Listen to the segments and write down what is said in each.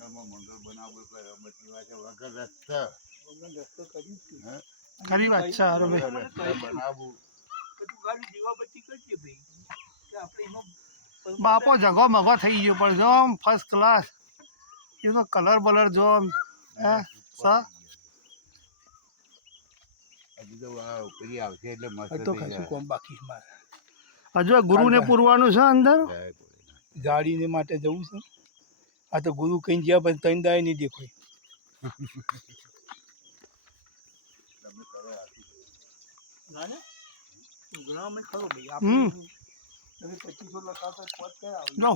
મંગળ બનાવવું પડે રમતની વાત વગર રસ્તા રસ્તો કરી ખરી વાત છે હરોભાઈ બનાવવું તું ખાલી દીવાબત્તી કરજે ભાઈ કે આપણે એમાં બાપો જગો મગો થઈ ગયો પણ જો આમ ફર્સ્ટ ક્લાસ એ તો કલર બલર જો આમ હે સા હજી તો આ ઉપરી આવશે એટલે મસ્ત તો કશું કોમ બાકી છે મારે હજુ આ ગુરુને પૂરવાનું છે અંદર જાળીને માટે જવું છે આ તો ગુરુ કઈ ગયા પણ ત્રણ દાય નહીં દેખાય જો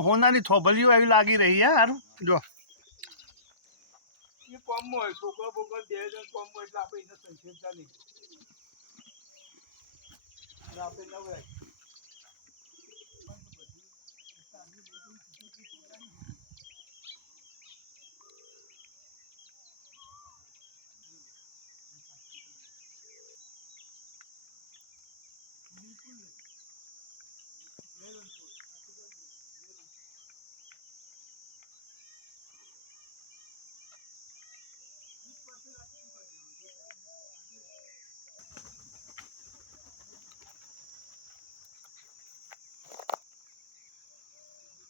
હોનાની થોભલીઓ એવી લાગી રહી યાર જો એ કોમમાં હોય છોકરા બોકરા 2 જણ કોમમાં એટલે આપણે એને સંકેતતા નહીં આપણે નવરાય